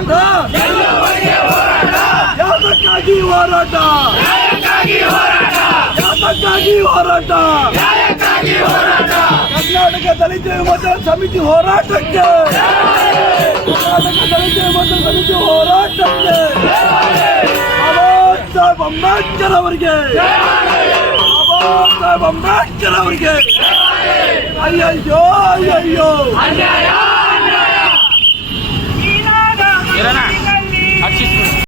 ಹೋರಾಟ. ಯಾತಕ್ಕಾಗಿ ಹೋರಾಟ. ಯಾತಕ್ಕಾಗಿ ಹೋರಾಟ. ಕರ್ನಾಟಕ ದಲಿತ ವಿಮೋಚನ ಸಮಿತಿ ಹೋರಾಟಕ್ಕೆ. ಕರ್ನಾಟಕ ದಲಿತ ವಿಮೋಚನ ಸಮಿತಿ ಹೋರಾಟಕ್ಕೆ. ಬಾಬಾ ಸಾಹೇಬ್ ಅಂಬೇಡ್ಕರ್ ಅವರಿಗೆ. ಬಾಬಾ ಸಾಹೇಬ್ ಅಂಬೇಡ್ಕರ್ ಅವರಿಗೆ. ಅಯ್ಯಯ್ಯೋ ಅಯ್ಯಯ್ಯೋ. కిరణా అర్చిస్తున్నాను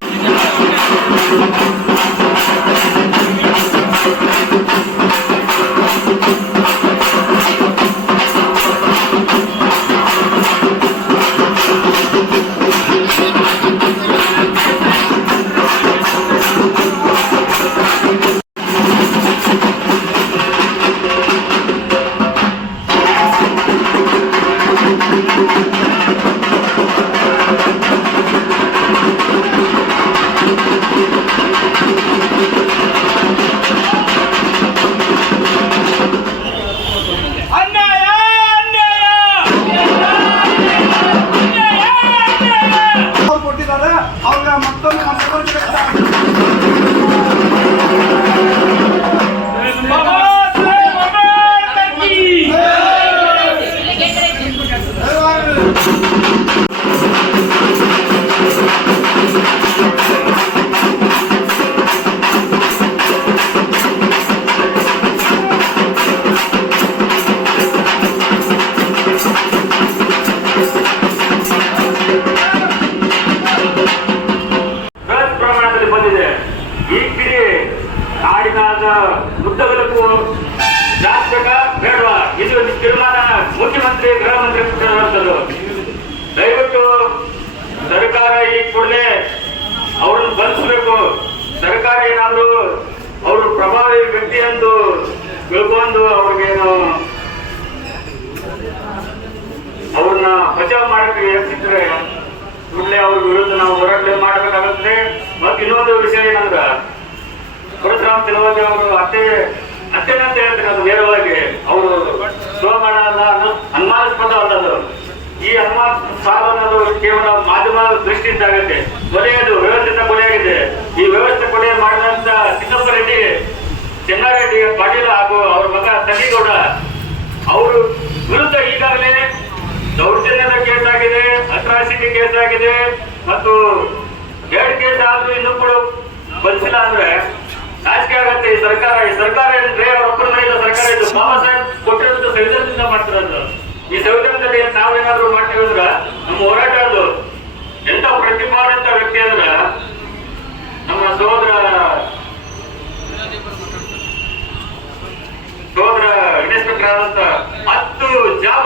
ಅವರು ಅತ್ತೆ ಅಂತ ಹೇಳ್ತಾರೆ ಅದು ನೇರವಾಗಿ ಅವರು ಸೋಮಣ ಅಲ್ಲ ಅನುಮಾನಾಸ್ಪದ ಅಲ್ಲದು ಈ ಅನುಮಾನ ಸಾಲ ಅನ್ನೋದು ಕೇವಲ ಮಾಧ್ಯಮ ದೃಷ್ಟಿಯಿಂದ ಆಗುತ್ತೆ. ಕೊನೆಯದು ವ್ಯವಸ್ಥಿತ ಕೊಲೆಯಾಗಿದೆ. ಈ ವ್ಯವಸ್ಥೆ ಕೊಲೆ ಮಾಡಿದಂತ ಸಿದ್ದಪ್ಪ ರೆಡ್ಡಿ, ಚೆನ್ನಾರೆಡ್ಡಿ, ಪಾಟೀಲ್ ಹಾಗೂ ಅವ್ರ ಮಗ ಸನ್ನಿಗೌಡ ಅವರು ವಿರುದ್ಧ ಈಗಾಗಲೇ ದೌರ್ಜನ್ಯದ ಕೇಸ್ ಆಗಿದೆ, ಅಟ್ರಾಸಿಟಿ ಕೇಸ್ ಆಗಿದೆ, ಮತ್ತು ಎರಡು ಕೇಸ್ ಆದ್ರೂ ಇನ್ನೂ ಕೂಡ ಬಂದಿಲ್ಲ ಅಂದ್ರೆ ನಾಚಿಕೆ ಆಗತ್ತೆ ಈ ಸರ್ಕಾರ ಈ ಸರ್ಕಾರ ಏನ್ರಿ ಅವ್ರ ಮನೆಯಿಂದ ಸರ್ಕಾರ ಇದು ಬಾಬಾ ಸಾಹೇಬ್ ಕೊಟ್ಟಿರೋದು ಸಂವಿಧಾನದಿಂದ ಮಾಡ್ತಿರೋದು ಈ ಸಂವಿಧಾನದಲ್ಲಿ ನಾವೇನಾದ್ರೂ ಮಾಡ್ತೀವಿ ಅಂದ್ರ ನಮ್ಮ ಹೋರಾಟ ಅದು. ಎಂತ ಪ್ರತಿಭಾವಂತ ವ್ಯಕ್ತಿ ಅಂದ್ರ ನಮ್ಮ ಸೋದರ ಸಹೋದರ ಇನ್ಸ್ಪೆಕ್ಟರ್ ಆದಂತ ಹತ್ತು ಜಾಬ್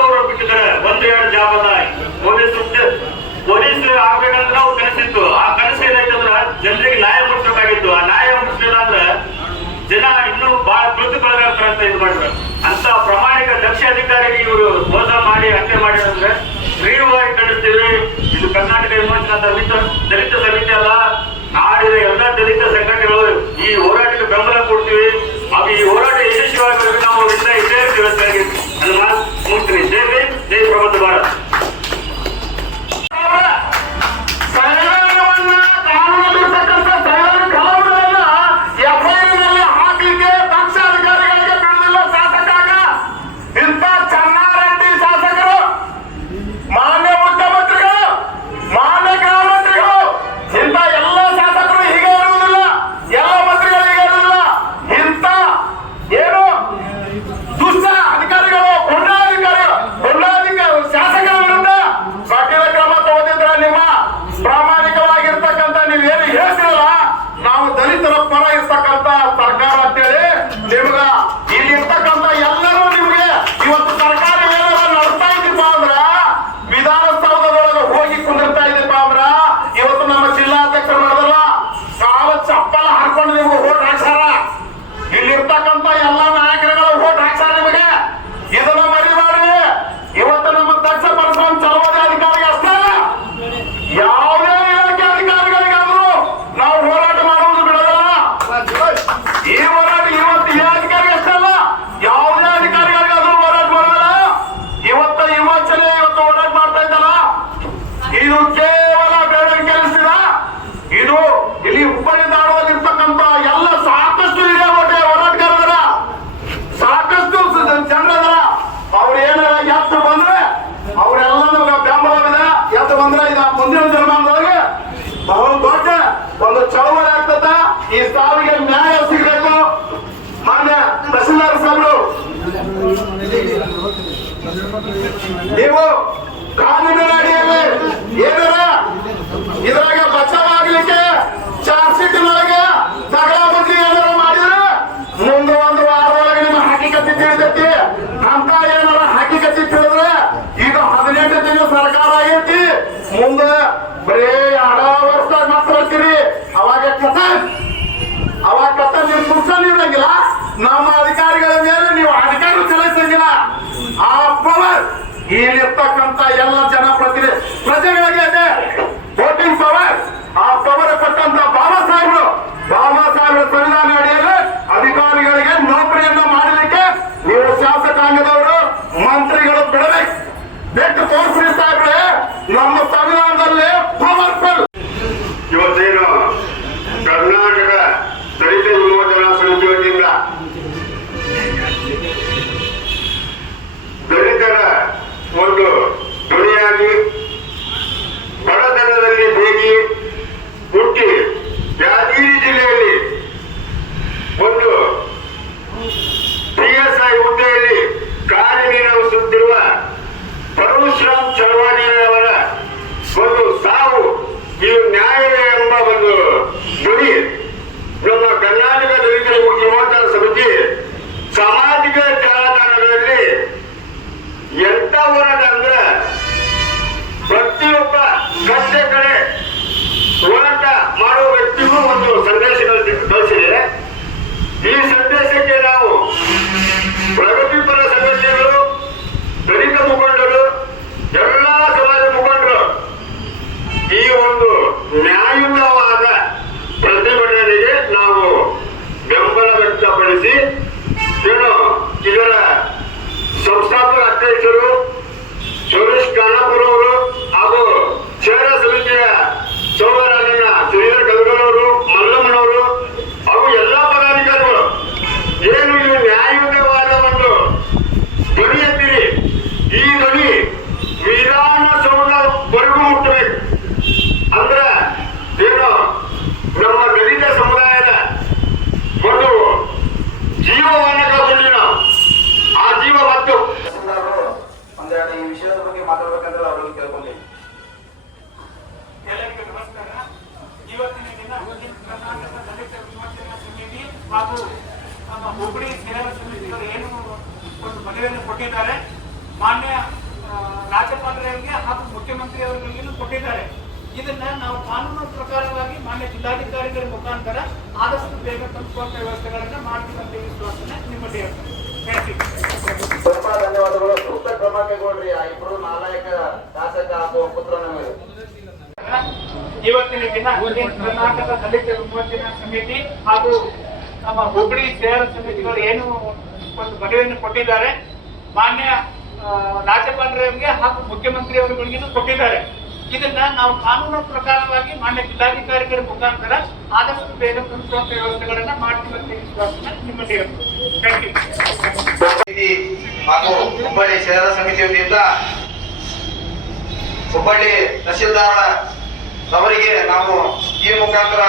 ಮುಂದೆ ಬರೇ ಎರಡ ವರ್ಷ ಮಾತ್ರ ಅವಾಗ ಕಥ ಅವಾಗ ಕಥ ನಿಮ್ ಪುಸ್ತಕ ನೀಡಂಗಿಲ್ಲ ನಮ್ಮ ಕೊಟ್ಟಿದ್ದಾರೆ. ಮಾನ್ಯ ರಾಜ್ಯಪಾಲರವರಿಗೆ ಹಾಗೂ ಮುಖ್ಯಮಂತ್ರಿ ಅವರಿಗೂ ಕೊಟ್ಟಿದ್ದಾರೆ. ಇದನ್ನ ನಾವು ಕಾನೂನು ಪ್ರಕಾರವಾಗಿ ಮಾನ್ಯ ಜಿಲ್ಲಾಧಿಕಾರಿಗಳ ಮುಖಾಂತರ ಆದಷ್ಟು ಬೇಗ ತಂದುಕೊಂಡ ವ್ಯವಸ್ಥೆಗಳನ್ನ ಮಾಡ್ತೀವಿ ಅಂತ ವಿಶ್ವಾಸನೆ ನಿಮ್ಮಲ್ಲಿ ತುಂಬಾ ಧನ್ಯವಾದಗಳು. ಸೂಕ್ತ ಕ್ರಮ ಕೈಗೊಳ್ರಿ ಆ ಇಬ್ರು ನಾಲಾಯಕ ಶಾಸಕ ಹಾಗೂ ಪುತ್ರ ಇವತ್ತಿನ ದಿನ ಕರ್ನಾಟಕ ದಲಿತ ವಿಮೋಚನಾ ಸಮಿತಿ ಹಾಗೂ ನಮ್ಮ ಹುಬ್ಬಳ್ಳಿ ಸೇರ ಸಮಿತಿಗಳು ಏನು ಒಂದು ಮನವಿಯನ್ನು ಕೊಟ್ಟಿದ್ದಾರೆ. ಮಾನ್ಯ ಆ, ರಾಜ್ಯಪಾಲರಿಗೆ ಹಾಗೂ ಮುಖ್ಯಮಂತ್ರಿ ಅವರುಗಳಿಗೂ ಕೊಟ್ಟಿದ್ದಾರೆ. ಇದನ್ನ ನಾವು ಕಾನೂನು ಪ್ರಕಾರವಾಗಿ ಮಾನ್ಯ ಜಿಲ್ಲಾಧಿಕಾರಿಗಳ ಮುಖಾಂತರ ಆದಷ್ಟು ಬೇಗ ತಂದುಕೊಂಡ ವ್ಯವಸ್ಥೆಗಳನ್ನ ಮಾಡ್ತೀವಿ ಹುಬ್ಬಳ್ಳಿ ಶಹರ ಸಮಿತಿ ವತಿಯಿಂದ ಹುಬ್ಬಳ್ಳಿ ತಹಶೀಲ್ದಾರ ಅವರಿಗೆ ನಾವು ಈ ಮುಖಾಂತರ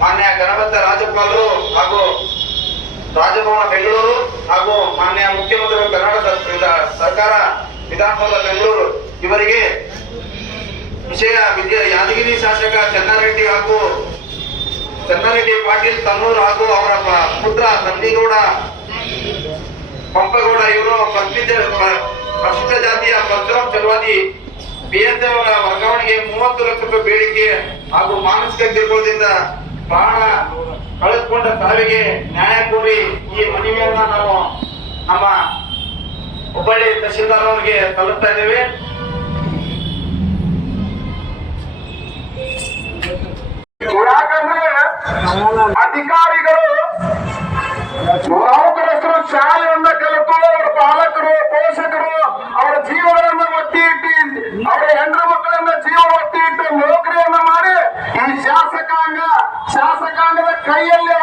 ಮಾನ್ಯ ಗಣಪತ ರಾಜ್ಯಪಾಲರು ಹಾಗೂ ರಾಜಭವನ ಬೆಂಗಳೂರು ಹಾಗೂ ಮಾನ್ಯ ಮುಖ್ಯಮಂತ್ರಿ ಕರ್ನಾಟಕ ಸರ್ಕಾರ ವಿಧಾನಸೌಧ ಬೆಂಗಳೂರು. ಇವರಿಗೆ ವಿಷಯ ಯಾದಗಿರಿ ಶಾಸಕ ಚನ್ನಾರೆಡ್ಡಿ ಹಾಗೂ ಚನ್ನಾರೆಡ್ಡಿ ಪಾಟೀಲ್ ತನ್ನೂರು ಹಾಗೂ ಅವರ ಪುತ್ರ ನಂದಿಗೌಡ, ಪಂಪಗೌಡ ಇವರು ಪರಿಶಿಷ್ಟ ಜಾತಿಯ ಪರಶುರಾಮ್ ಚಲವಾದಿ ಬಿಎಸ್ ಅವರ ವರ್ಗಾವಣೆಗೆ ಮೂವತ್ತು ಲಕ್ಷ ರೂಪಾಯಿ ಬೇಡಿಕೆ ಹಾಗೂ ಮಾನಸಿಕ ಕಿರುಕುಳದಿಂದ ಪ್ರಾಣ ಕಳೆದುಕೊಂಡ ಸಾವಿಗೆ ನ್ಯಾಯ ಕೋರಿ ಈ ಮನವಿಯನ್ನ ನಾವು ನಮ್ಮ ಹುಬ್ಬಳ್ಳಿ ತಹಶೀಲ್ದಾರ್ ಅವರಿಗೆ ಸಲ್ಲಿಸ್ತಾ ಇದ್ದೇವೆ. ಯಾಕಂದ್ರೆ కయ్యల్లి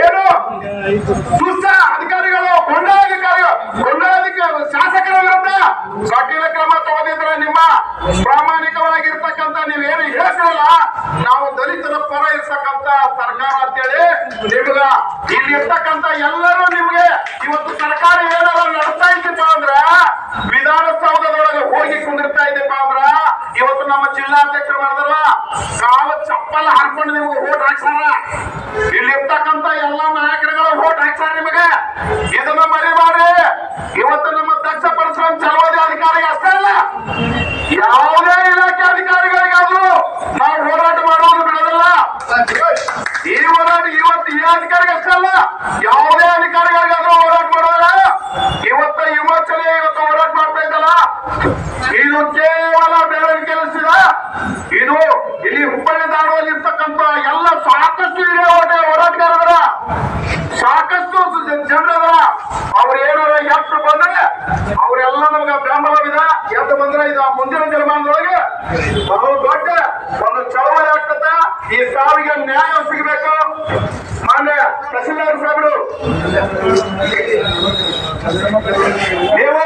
ಏನು? ದುಷ್ಟ ಅಧಿಕಾರಿಗಳು ಗೊಂಡ ಅಧಿಕಾರಿಗಳು ಗೊಂಡ ಅಧಿಕಾರಿ ಶಾಸಕರ ವಿರುದ್ಧ ಕಠಿಣ ಕ್ರಮ ತಗೊಂಡಿದ್ರೆ ನಿಮ್ಮ ಪ್ರಾಮಾಣಿಕವಾಗಿರ್ತಕ್ಕಂಥ ನೀವೇನು ಹೇಳ್ತಿರಲ್ಲ ನಾವು ದಲಿತರ ಪರ ಇರ್ತಕ್ಕಂಥ ಸರ್ಕಾರ ಅಂತೇಳಿ ನಿಮ್ಗ ಇಲ್ಲಿ ಇರ್ತಕ್ಕಂಥ ಎಲ್ಲರೂ ನಿಮ್ಗೆ ಇವತ್ತು ಸರ್ಕಾರ ಏನಾದ್ರು ನಡೆಸ್ತಾ ಇದ್ದೀಪ ಅಂದ್ರ ವಿಧಾನಸೌಧದೊಳಗೆ ಹೋಗಿ ಕುಂದಿರ್ತಾ ಇದ್ದೀಪ ಅಂದ್ರ ಜಿಲ್ಲಾಧ್ಯಕ್ಷರು ಮಾಡಿದ್ರ ಕಾಲ ಚಪ್ಪಲ್ ಹಾಕೊಂಡು ನಿಮ್ಗೆ ಓಟ್ ಹಾಕ್ಸಾರ ಇಲ್ಲಿರ್ತಕ್ಕಂತ ಎಲ್ಲಾ ನಾಯಕರುಗಳು ಓಟ್ ಹಾಕ್ಸಾರ ನಿಮಗೆ? ಇದನ್ನ ಮರಿಬಾರ್ರಿ ಇವತ್ತು ನಮ್ಮ ದಕ್ಷ ಪರಿಸರ ಚಲವಾದಿ ಅಧಿಕಾರಿ ಅಷ್ಟೇ ಅಲ್ಲ, ಯಾವುದೇ ಇಲಾಖೆ ಅಧಿಕಾರಿಗಳಿಗಾದ್ರೂ ನಾವು ಹೋರಾಟ ಮಾಡುವುದು ಬಿಡೋದಿಲ್ಲ ಈ ಹೋರಾಟ ಇವತ್ತು ಈ ಅಧಿಕಾರಿಗೆ ಅಷ್ಟೇ ಅಲ್ಲ ಯಾವುದೇ ಅಧಿಕಾರಿಗಳಿಗಾದ್ರೂ ಹೋರಾಟ ಮಾಡೋದಿಲ್ಲ ಇವತ್ತ ವಿಮೋಚನೆ ಇವತ್ತು ಹೋರಾಟ ಮಾಡ್ತಾ ಇದ್ದಲ್ಲ ಇದು ಕೇವಲ ಬೇರೆ ಕೆಲಸಿದ ಇದು ಇಲ್ಲಿ ಹುಬ್ಬಳ್ಳಿ ಧಾರವಾಡ ಇರ್ತಕ್ಕಂಥ ಎಲ್ಲ ಸಾಕಷ್ಟು ಹಿರಿಯ ಹೋರಾಟ- ಹೋರಾಟಗಾರರ ಸಾಕಷ್ಟು ಜನರದರ ಅವ್ರು ಏನಾರ ಎತ್ತು ಬಂದ್ರೆ ಅವರೆಲ್ಲ ನಮ್ಗೆ ಬೆಂಬಲವಿದ ಎದ್ದು ಬಂದ್ರೆ ಇದು ಮುಂದಿನ ದಿನಮಾನದೊಳಗೆ ಬಹು ದೊಡ್ಡ ಒಂದು ಚಳವಳಿ ಆಗ್ತದ ಈ ಸಾವಿಗೆ ನ್ಯಾಯ ಸಿಗಬೇಕು ಮಾನ್ಯ ತಹಸೀಲ್ದಾರ್ ಸಾಹೇಬರು ನೀವು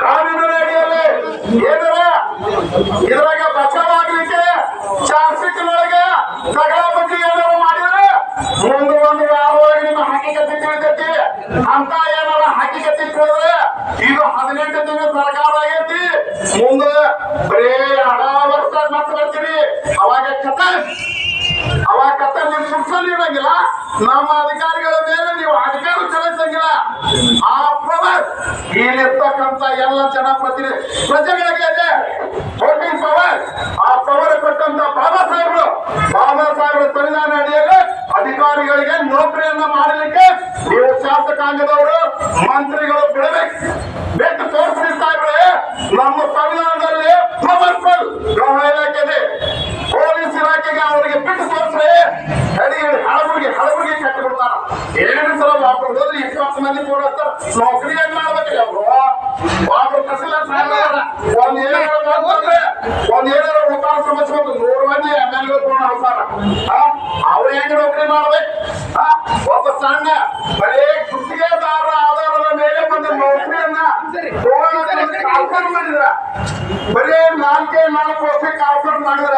ಕಾನೂನಿನ ಅಡಿಯಲ್ಲಿ ಏನಾರ ಇದ್ರಾಗ ಬಚಾವಾಗ್ಲಿಕ್ಕೆ ಚಾರ್ಜ್ ಶೀಟ್ನೊಳಗೆ ಜಗಳ ಬಗ್ಗೆ ಏನಾರ ಮಾಡಿದ್ರೆ ಮುಂದೆ ಒಂದು ವಾರದೊಳಗೆ ನಿಮ್ಮ ಹಕ್ಕಿಗತಿ ತಿಳಿದೈತಿ ಅಂತ ಏನಾರ ಹಕ್ಕಿಗತಿ ತಿಳಿದ್ರೆ ಇದು ಹದಿನೆಂಟು ತಿಂಗಳ ಸರ್ಕಾರ ಆಗೈತಿ ಮುಂದೆ ಬರೇ ಹಣ ವರ್ಷ ಮತ್ತೆ ಬರ್ತೀರಿ ಅವಾಗ ಕತೆ ಅವಾಗ ಇರಂಗಿಲ್ಲ ನಮ್ಮ ಅಧಿಕಾರಿಗಳ ಮೇಲೆ ನೀವು ಅಧಿಕಾರ ಚಲಾಯಿಸಂಗಿಲ್ಲ ಆ ಪವರ್ ಏನಿರ್ತಕ್ಕಂತ ಎಲ್ಲ ಜನಪ್ರತಿನಿಧಿ ಪ್ರಜೆಗಳಿಗೆ ಇದೆ. ವೋಟಿಂಗ್ ಪವರ್ ಆ ಪವರ್ ಕೊಟ್ಟಂತ ಬಾಬಾ ಸಾಹೇಬರು. ಬಾಬಾ ಸಾಹೇಬರ ಸಂವಿಧಾನ ಅಡಿಯಲ್ಲಿ ಅಧಿಕಾರಿಗಳಿಗೆ ನೌಕರಿಯನ್ನ ಮಾಡಲಿಕ್ಕೆ ನೀವು ಶಾಸಕಾಂಗದವರು, ಮಂತ್ರಿಗಳು ಬಿಡಬೇಕು. ಬೇಕು ತೋರಿಸಿ ಸಾಹೇಬ್ರೆ. ನಮ್ಮ ಸಂವಿಧಾನದಲ್ಲಿ ಪವರ್ಫುಲ್ ಗೃಹ ಇಲಾಖೆ ಇದೆ ಪೊಲೀಸ್ ಇಲಾಖೆಗೆ ಅವರಿಗೆ ಬಿಟ್ಟು ತೋರಿಸ್ರೆ ಅಡಿ ಹಳಬರಿಗೆ ಹಳಬರಿಗೆ ಕಟ್ಟಿ ಬಿಡ್ತಾರ ಏಳು ಸಲ ವಾಪಸ್ ಹೋದ್ರೆ ಇಪ್ಪತ್ತು ಮಂದಿ ಕೂಡ ನೌಕರಿ ಮಾಡ್ಬೇಕ್ರಿ ಅವರು? ವಾಪಸ್ ಕಸಿಲ್ಲ ಒಂದ್ ಏನಾರ ಬಂದ್ರೆ ಒಂದ್ ಏನಾರ ಉತ್ತಾರ ನೂರು ಮಂದಿ ಎಂ ಎಲ್ ಎ ಕೂಡ ಅವಸಾರ ಅವ್ರ ಹೆಂಗ್ ನೌಕರಿ ಮಾಡ್ಬೇಕು? ಒಬ್ಬ ಸಣ್ಣ ಬರೇ ಗುತ್ತಿಗೆದಾರರ ಆಧಾರದ ಮೇಲೆ ಒಂದು ನೌಕರಿಯನ್ನ ಆಫರ್ ಮಾಡಿದ್ರ. ಬರೇ ನಾಲ್ಕೇ ನಾಲ್ಕು ವರ್ಷಕ್ಕೆ ಆಫರ್ ಮಾಡಿದ್ರ.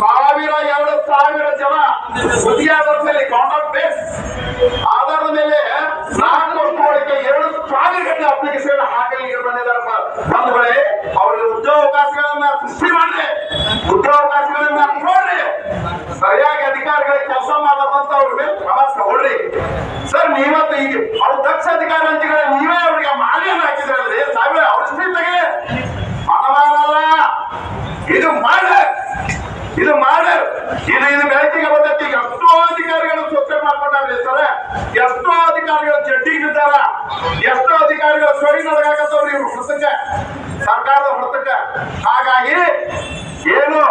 ಸಾವಿರ ಎರಡು ಸಾವಿರ ಜನ ಗುತ್ತಿಗೆ ಆಧಾರದ ಮೇಲೆ ಕಾಂಟ್ರಾಕ್ಟ್ ಬೇಸ್ ಆಧಾರದ ಮೇಲೆ ನಾಲ್ಕು ವರ್ಷಗಳಿಗೆ ಎರಡು ಸಾವಿರ ಗಂಟೆ ಅಪ್ಲಿಕೇಶನ್ ಹಾಕಲಿಕ್ಕೆ ಬಂದಿದ್ದಾರೆ ಬಂಧುಗಳೇ ಅವರಿಗೆ ಉದ್ಯೋಗಾವಕಾಶಗಳನ್ನ ಸೃಷ್ಟಿ ಮಾಡ್ರಿ. ಉದ್ಯೋಗಾವಕಾಶಗಳನ್ನ ನೋಡ್ರಿ. ಸರಿಯಾಗಿ ಅಧಿಕಾರಿಗಳಿಗೆ ಕೆಲಸ ಮಾಡದಂತ ಅವ್ರ ಮೇಲೆ ಕ್ರಮ ತಗೊಳ್ರಿ ಸರ್ ನೀವತ್ತು ಈಗ ಅವ್ರ ದಕ್ಷ ಅಧಿಕಾರಿ ಅಂತಿದ್ರೆ ನೀವೇ ಅವ್ರಿಗೆ ಹಾಕಿದ್ರೆ ಹಾಕಿದ್ರಲ್ರಿ ಸಾವಿರ ಅವ್ರ ಸ್ಥಿತಿಗೆ ಅನುಮಾನಲ್ಲ ಇದು ಮಾಡ ಇದು ಮಾಡರ್ ಇದು ಇದು ಬೆಳಕಿಗೆ ಬಂದೈತಿ ಎಷ್ಟೋ ಅಧಿಕಾರಿಗಳು ಸ್ವಚ್ಛ ಮಾಡ್ಕೊಂಡ್ರಿ ಸರ. ಎಷ್ಟೋ ಅಧಿಕಾರಿಗಳು ಜಡ್ಡಿಗಿದ್ದಾರ. ಎಷ್ಟೋ ಅಧಿಕಾರಿಗಳು ಸೊರಿ ನಡಗಾಕತ್ತವ್ರಿ ಇವ್ರು ಹೊರತಕ್ಕ ಸರ್ಕಾರದ ಹೊರತಕ್ಕ. ಹಾಗಾಗಿ ಏನು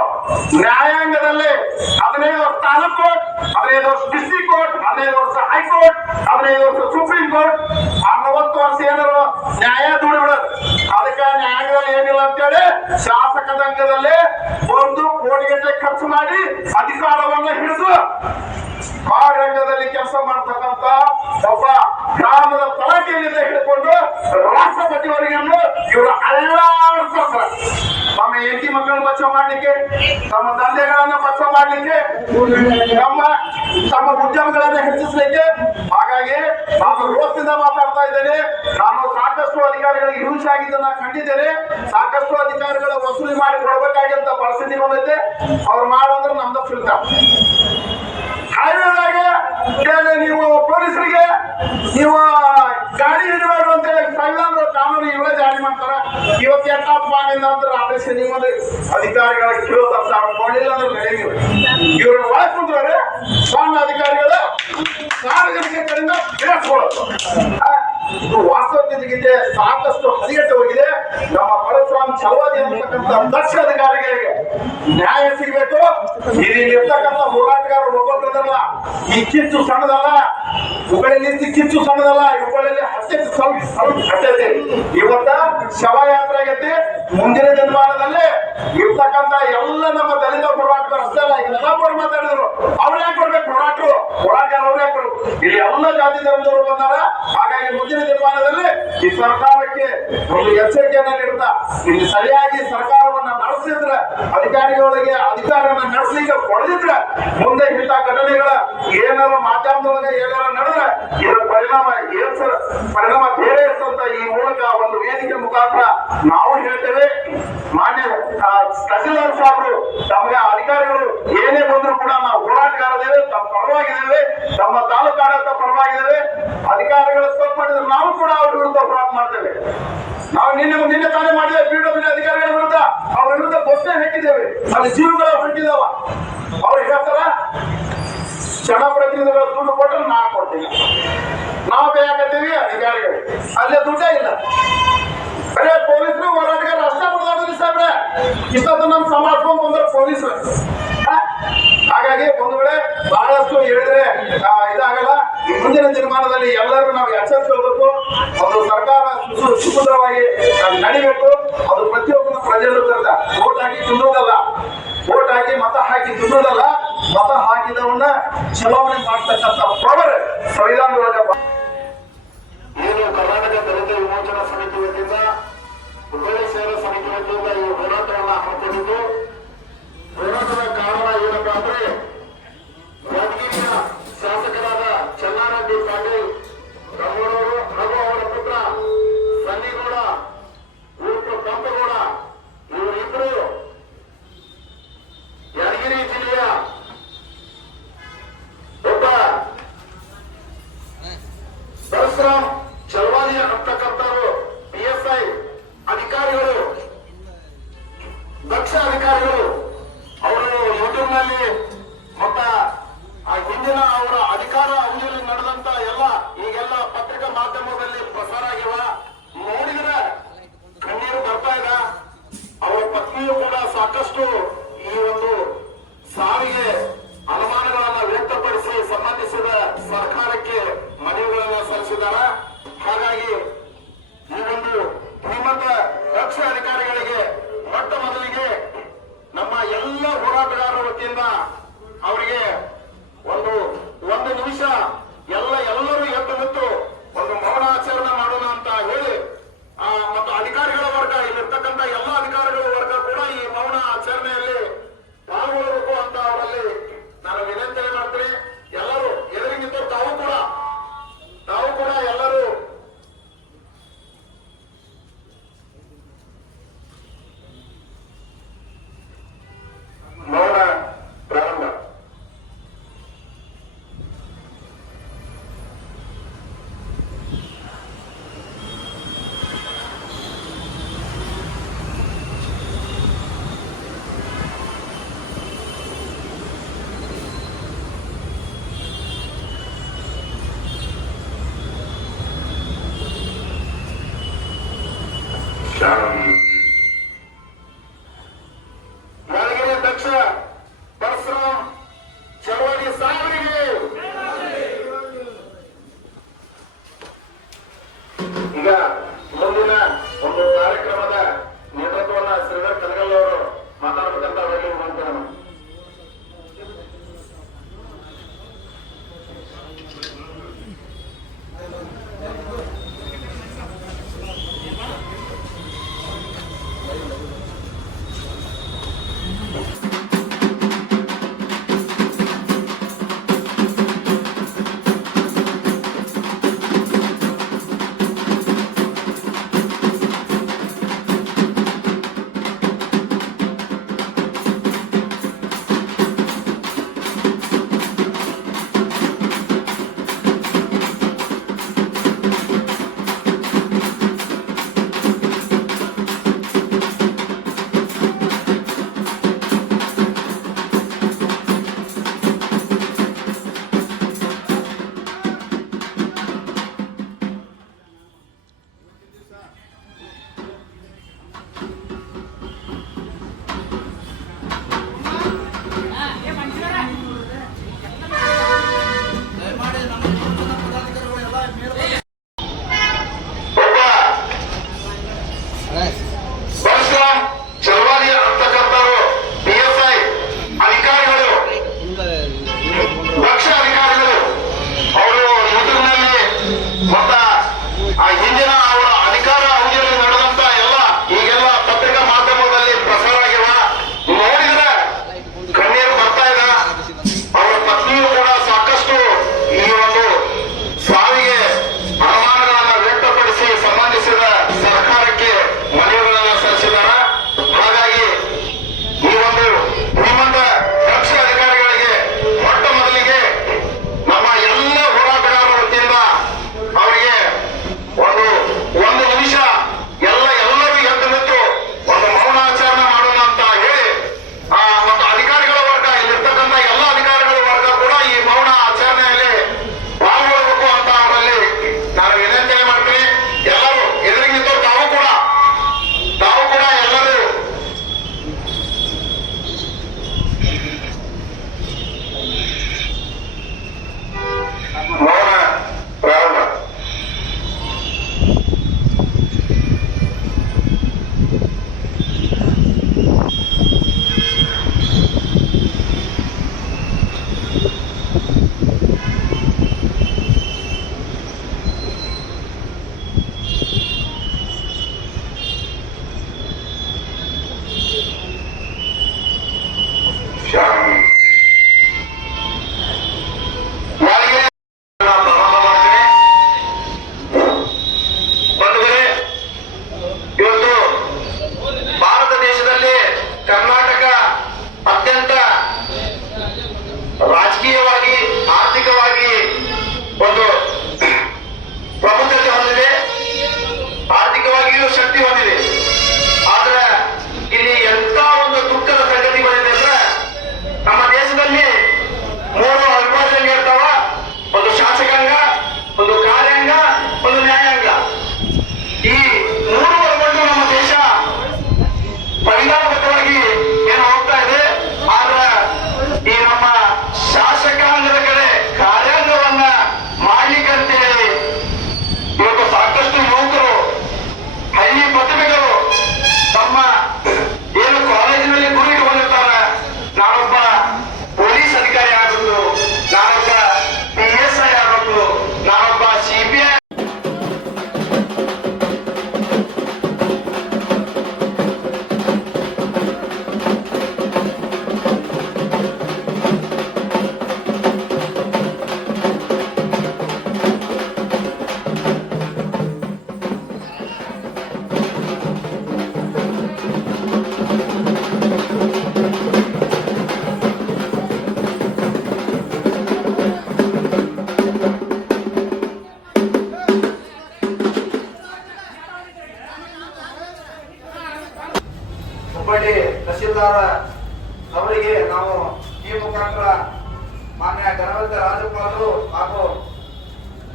ನ್ಯಾಯಾಂಗದಲ್ಲಿ ಹದಿನೈದು ವರ್ಷ ತಾಲೂಕ್ ಕೋರ್ಟ್, ಹದಿನೈದು ವರ್ಷ ಡಿಸ್ಟ್ರಿಕ್ಟ್ ಕೋರ್ಟ್, ಹದಿನೈದು ವರ್ಷ ಹೈಕೋರ್ಟ್ ಹದಿನೈದು ವರ್ಷ ಸುಪ್ರೀಂ ಕೋರ್ಟ್. ಅರವತ್ತು ವರ್ಷ ಏನಾರು ನ್ಯಾಯ ದುಡಿಬಿಡೋದು. ಅದಕ್ಕೆ ನ್ಯಾಯಾಂಗದಲ್ಲಿ ಏನಿಲ್ಲ ಅಂತೇಳಿ ಶಾಸಕದ ಅಂಗದಲ್ಲಿ ಒಂದು ಕೋಟಿಗಟ್ಟಲೆ ಖರ್ಚು ಮಾಡಿ ಅಧಿಕಾರವನ್ನು ಹಿಡಿದು ಆ ರಂಗದಲ್ಲಿ ಕೆಲಸ ಮಾಡ್ತಕ್ಕಂತ ಒಬ್ಬ ಗ್ರಾಮದ ತಲಾಟೆಯಿಂದ ಹಿಡ್ಕೊಂಡು ರಾಷ್ಟ್ರಪತಿವರೆಗೂ ಇವರು ಅಲ್ಲಾಡ್ತಾರೆ ತಮ್ಮ ಹೆಂಡತಿ ಮಕ್ಕಳನ್ನು ಬಚಾವ್ ಮಾಡ್ಲಿಕ್ಕೆ ತಮ್ಮ ದಂಧೆಗಳನ್ನು ಬಚಾವ್ ಮಾಡಲಿಕ್ಕೆ, ನಮ್ಮ ತಮ್ಮ ಉದ್ಯಮಗಳನ್ನು ಹೆಚ್ಚಿಸಲಿಕ್ಕೆ. ಹಾಗಾಗಿ ನಾನು ರೋಷದಿಂದ ಮಾತಾಡ್ತಾ ಇದ್ದೇನೆ. ನಾನು ಸಾಕಷ್ಟು ಅಧಿಕಾರಿಗಳಿಗೆ ಹಿಂಸೆ ಆಗಿದ್ದನ್ನ ಕಂಡಿದ್ದೇನೆ. ಸಾಕಷ್ಟು ಅಧಿಕಾರಿಗಳ ವಸೂಲಿ ಮಾಡಿ ಕೊಡಬೇಕಾಗಿದ್ದ ಪರಿಸ್ಥಿತಿ ಬಂದೈತೆ. ಅವ್ರು ಮಾಡೋದ್ರೆ ನಮ್ದು ಹೈವೇದಾಗ ಏನು ನೀವು ಪೊಲೀಸರಿಗೆ, ನೀವು ಗಾಡಿ ಹಿಡಿಬಾರ್ದು ಅಂತ ಹೇಳಿ ಸಂವಿಧಾನದ ಕಾನೂನು ಇವಾಗ ಜಾರಿ ಮಾಡ್ತಾರ. ಇವತ್ತು ಎಟ್ಟಪ್ಪ ಆಗಿಲ್ಲ ಅಂದ್ರೆ ಆದೇಶ ಸಿನಿಮಾದ ಅಧಿಕಾರಿಗಳ ಕೇಳ್ತಾರೆ ತಪ್ಪ ಕೊಡಲಿಲ್ಲ ಅಂದ್ರೆ ನಡೆಯಂಗಿಲ್ಲ ಇವ್ರನ್ನ ಒಳಗೆ ಕುಂತ್ರೆ ಸಣ್ಣ ಅಧಿಕಾರಿಗಳು ಸಾರ್ವಜನಿಕರಿಂದ ಕಡೆಯಿಂದ ಬಿಡಿಸ್ಕೊಳ್ಳೋದು ವಾಸ್ತವ ಇದು ವಾಸ್ತವತೆಗಿಂತ ಸಾಕಷ್ಟು ಹದಿಗೆಟ್ಟು ಹೋಗಿದೆ. ನಮ್ಮ ಪರಶುರಾಮ್ ಚಲವಾದಿ ಅಂತಕ್ಕಂಥ ದಕ್ಷ ಅಧಿಕಾರಿಗಳಿಗೆ ನ್ಯಾಯ ಸಿಗಬೇಕು. ಇಲ್ಲಿ ಇರ್ತಕ್ಕಂಥ ಹೋರಾಟಗಾರರು ಒಬ್ಬೊಬ್ಬರದಲ್ಲ ಈ ಕಿಚ್ಚು ಸಣ್ಣದಲ್ಲ. ಹುಬ್ಬಳ್ಳಿಯಲ್ಲಿ ಕಿಚ್ಚು ಸಣ್ಣದಲ್ಲ. ಹುಬ್ಬಳ್ಳಿಯಲ್ಲಿ ಹತ್ತಿ ಸ್ವಲ್ಪ ಹತ್ಯತೆ ಇವತ್ತ ಶವಯಾತ್ರೆ ಆಗೈತಿ ಮುಂದಿನ ದಿನಮಾನದಲ್ಲಿ ಇರ್ತಕ್ಕಂಥ ಎಲ್ಲ ನಮ್ಮ ದಲಿತ ಹೋರಾಟಗಾರ ಅಷ್ಟೇ ಅಲ್ಲ ಇದೆಲ್ಲ ಬರ್ ಮಾತಾಡಿದ್ರು ಅವ್ರು ಯಾಕೆ ಕೊಡ್ಬೇಕು ಹೋರಾಟರು ಕೊಡ್ಬೇಕು ಇಲ್ಲಿ ಎಲ್ಲ ಜಾತಿ ಧರ್ಮದವರು ಬಂದಾರ. ಹಾಗಾಗಿ ಮುಂದಿನ ದಿನಮಾನದಲ್ಲಿ ಈ ಸರ್ಕಾರಕ್ಕೆ ಒಂದು ಎಚ್ಚರಿಕೆಯನ್ನ ನೀಡುತ್ತಾ. ಇಲ್ಲಿ ಸರಿಯಾಗಿ ಸರ್ಕಾರವನ್ನ ನಡೆಸಿದ್ರೆ ಅಧಿಕಾರಿಗಳಿಗೆ ಅಧಿಕಾರವನ್ನ ನಡೆಸಲಿಕ್ಕೆ ಕೊಡದಿದ್ರೆ ಮುಂದೆ ಇಂಥ ಘಟನೆಗಳ ಏನಾರ ಮಾಧ್ಯಮದೊಳಗೆ ಏನಾರ ನಡೆದ್ರೆ, ಇದರ ಪರಿಣಾಮ ಏನ್ ಪರಿಣಾಮ ಬೇರೆ ಇರ್ತಂತ ಈ ಮೂಲಕ ಒಂದು ವೇದಿಕೆ ಮುಖಾಂತರ ನಾವು ಹೇಳ್ತೇವೆ. ಮಾನ್ಯ ತಹಸೀಲ್ದಾರ್ ಸಾಹೇಬರು ತಮಗೆ ಅಧಿಕಾರಿಗಳು ಏನೇ ಬಂದ್ರು ಕೂಡ ನಾವು ಹೋರಾಟಗಾರದೇವೆ ತಮ್ಮ ಪರವಾಗಿದ್ದೇವೆ. ನಮ್ಮ ತಾಲೂಕು ಆಡಳಿತ ಪರವಾಗಿದ್ದಾರೆ ಅಧಿಕಾರಿಗಳು ತಪ್ಪು ಮಾಡಿದ್ರೆ. ನಾವು ಕೂಡ ಅವ್ರ ವಿರುದ್ಧ ಹೋರಾಟ ಮಾಡ್ತೇವೆ. ನಾವು ನಿನ್ನೆ ನಿನ್ನೆ ತಾನೇ ಮಾಡಿದ ಪಿಡಬ್ಲ್ಯೂ ಅಧಿಕಾರಿಗಳ ವಿರುದ್ಧ ಅವ್ರ ವಿರುದ್ಧ ಘೋಷಣೆ ಹಾಕಿದ್ದೇವೆ. ಅಲ್ಲಿ ಜೀವಗಳ ಹೊಂಟಿದಾವ ಅವ್ರು ಹೇಳ್ತಾರ ಜನಪ್ರತಿನಿಧಿಗಳ ದುಡ್ಡು ಕೊಟ್ಟರೆ ನಾವು ಕೊಡ್ತೀವಿ ನಾವು ಬೇಕಾಗ್ತೀವಿ ಅಧಿಕಾರಿಗಳು. ಅಲ್ಲೇ ದುಡ್ಡೇ ಇಲ್ಲ. ಅಲ್ಲೇ ಪೊಲೀಸರು ಹೋರಾಟಗಾರ ಅಷ್ಟೇ ಬಿಡೋದ್ರಿ ಸಾಬ್ರೆ ಇಷ್ಟೊತ್ತು ನಮ್ಮ ಸಮಾಜ ಬಂದ್ರೆ ಪೊಲೀಸರು? ಹಾಗಾಗಿ ಒಂದು ವೇಳೆ ಬಹಳಷ್ಟು ಹೇಳಿದ್ರೆ ಇದಾಗಲ್ಲ. ಮುಂದಿನ ದಿನಮಾನದಲ್ಲಿ ಎಲ್ಲರೂ ನಾವು ಎಚ್ಚರಿಸಬೇಕು ಒಂದು ಸರ್ಕಾರ ಸುಭದ್ರವಾಗಿ ನಡಿಬೇಕು. ಅದು ಪ್ರತಿಯೊಬ್ಬ ಪ್ರಜೆಗಳು ಕರೆದ, ವೋಟ್ ಹಾಕಿ ತಿನ್ನೋದಲ್ಲ. ವೋಟ್ ಹಾಕಿ ಮತ ಹಾಕಿ ತಿನ್ನೋದಲ್ಲ. ಮತ ಹಾಕಿದವನ್ನ ಚಲಾವಣೆ ಮಾಡ್ತಕ್ಕಂಥ ಪವರ್ ಸಂವಿಧಾನದೊಳಗೆ ಏನು ಕರ್ನಾಟಕ ವಿಮೋಚನಾ ಸಮಿತಿ ವತಿಯಿಂದ ಹುಬ್ಬಳ್ಳಿ ಸೇವಾ ಸಮಿತಿ ವತಿಯಿಂದ ಈ ಹೋರಾಟವನ್ನು ಹಮ್ಮಿಕೊಂಡಿದ್ದು, ಹೋರಾಟದ ಕಾರಣ ಏನಪ್ಪಾ ಅಂದ್ರೆ ಯಾದಗಿರಿಯ ಶಾಸಕರಾದ ಚನ್ನಾರೆಡ್ಡಿ ಪಾಟೀಲ್ ಎಲ್ಲ ಹೋರಾಟಗಾರರ ವತಿಯಿಂದ ಅವರಿಗೆ ಒಂದು ಒಂದು ನಿಮಿಷ ಎಲ್ಲ ಎಲ್ಲರೂ ಎದ್ದು ನಿಂತು ಒಂದು ಮೌನಾಚರಣೆ ಮಾಡೋಣ ಅಂತ ಹೇಳಿ ಆ, ಮತ್ತು ಅಧಿಕಾರಿಗಳ ವರ್ಗ ಇಲ್ಲಿರ್ತಕ್ಕಂಥ ಎಲ್ಲ ಅಧಿಕಾರಿಗಳ ವರ್ಗ ಕೂಡ ಈ ಮೌನ ಆಚರಣೆಯಲ್ಲಿ ಪಾಲ್ಗೊಳ್ಳಬೇಕು ಅಂತ ಅವರಲ್ಲಿ ನಾನು ವಿನಂತಿ ಮಾಡ್ತೀನಿ ಎಲ್ಲರೂ ಎದುರಿಗಿದ್ದು ತಾವು ಕೂಡ ತಾವು ಕೂಡ ಎಲ್ಲರೂ ಮೌನ ಪ್ರಾರಂಭ ಯಾದಗಿರಿ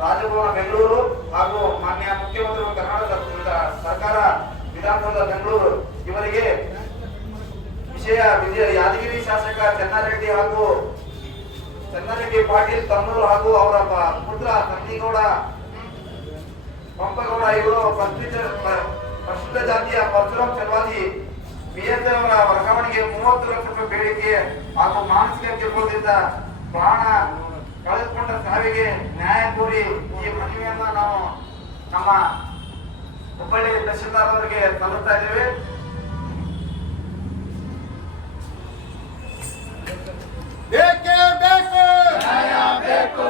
ರಾಜಭವನ ಬೆಂಗಳೂರು ಹಾಗೂ ಮಾನ್ಯ ಮುಖ್ಯಮಂತ್ರಿ ಕರ್ನಾಟಕ ಸರ್ಕಾರ ವಿಧಾನಸೌಧ ಬೆಂಗಳೂರು ಇವರಿಗೆ ವಿಷಯ ಯಾದಗಿರಿ ಶಾಸಕ ಚನ್ನಾರೆಡ್ಡಿ ಹಾಗೂ ಚನ್ನಾರೆಡ್ಡಿ ಪಾಟೀಲ್ ತಮ್ಮೂರು ಹಾಗೂ ಅವರ ಪುತ್ರ ಸಂಜಿಗೌಡ ಪಂಪಗೌಡ ಇವರು ಪರಿಶಿಷ್ಟ ಜಾತಿಯ ಪರಶುರಾಮ್ ಚಲವಾದಿ ಬಿಎಸ್ ವರ್ಗಾವಣೆಗೆ ಮೂವತ್ತು ಲಕ್ಷ ರೂಪಾಯಿ ಬೇಡಿಕೆ ಹಾಗೂ ಮಾನಸಿಕ ಕಿರುಕುಳದಿಂದ ಪ್ರಾಣ ಕಳೆದುಕೊಂಡ ಸಾವಿಗೆ ನ್ಯಾಯ ಕೋರಿ ಈ ಮನವಿಯನ್ನ ನಾವು ನಮ್ಮ ಹುಬ್ಬಳ್ಳಿ ತಹಶೀಲ್ದಾರರಿಗೆ ತಲುತ್ತಾ ಇದ್ದೇವೆ. ಬೇಕು ಬೇಕು. ಬೇಕು.